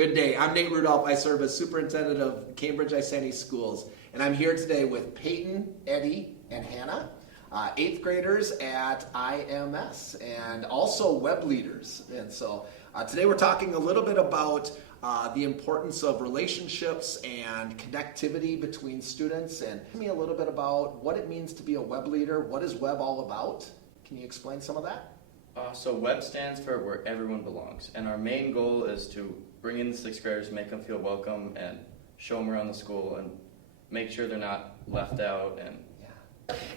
Good day. I'm Nate Rudolph. I serve as Superintendent of Cambridge-Isanti Schools. And I'm here today with Payton, Eddie, and Hannah, 8th graders at IMS, and also web leaders. And so today we're talking a little bit about the importance of relationships and connectivity between students. And tell me a little bit about what it means to be a web leader. What is web all about? Can you explain some of that? So WEB stands for Where Everyone Belongs, and our main goal is to bring in the 6th graders, make them feel welcome, and show them around the school, and make sure they're not left out.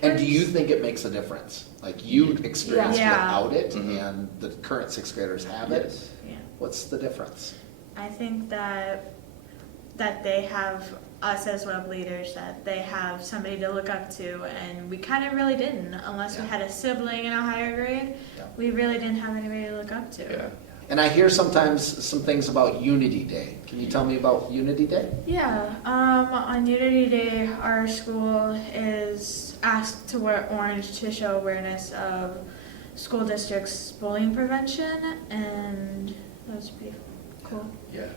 And do you think it makes a difference? Like you experienced without it, Mm-hmm. and the current 6th graders have it? Yes. Yeah. What's the difference? I think that they have us as web leaders, that they have somebody to look up to, and we kind of really didn't, unless we had a sibling in a higher grade. Yeah. We really didn't have anybody to look up to. Yeah. And I hear sometimes some things about Unity Day. Can you tell me about Unity Day? Yeah, on Unity Day, our school is asked to wear orange to show awareness of school district's bullying prevention, and that was pretty cool. Yeah.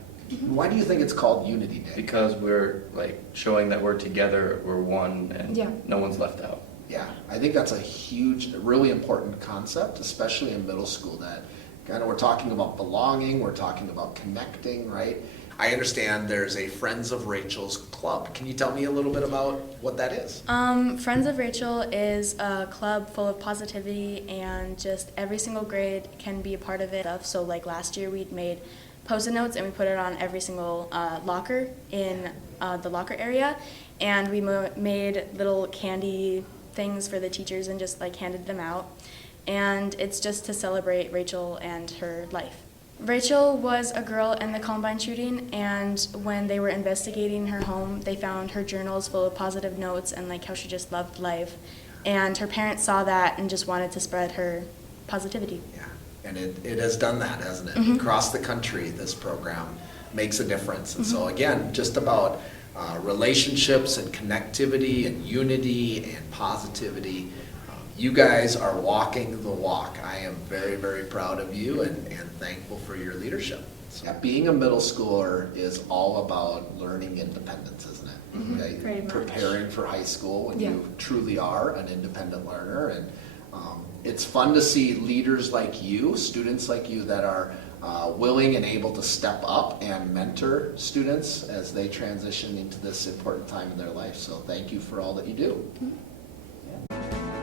Why do you think it's called Unity Day? Because we're like showing that we're together, we're one, and no one's left out. Yeah, I think that's a huge, really important concept, especially in middle school, that kind of we're talking about belonging, we're talking about connecting, right? I understand there's a Friends of Rachel's club. Can you tell me a little bit about what that is? Friends of Rachel is a club full of positivity, and just every single grade can be a part of it. So like last year we'd made Post-it notes and we put it on every single locker in the locker area, and we made little candy things for the teachers and just like handed them out. And it's just to celebrate Rachel and her life. Rachel was a girl in the Columbine shooting, and when they were investigating her home, they found her journals full of positive notes and like how she just loved life. And her parents saw that and just wanted to spread her positivity. Yeah, and it has done that, hasn't it? Mm-hmm. Across the country, this program makes a difference. And so again, just about relationships and connectivity and unity and positivity. You guys are walking the walk. I am very, very proud of you and thankful for your leadership. So, being a middle schooler is all about learning independence, isn't it? Mm-hmm. Okay? Very much. Preparing for high school when you truly are an independent learner. And it's fun to see leaders like you, students like you that are willing and able to step up and mentor students as they transition into this important time in their life. So thank you for all that you do. Mm-hmm. Yeah.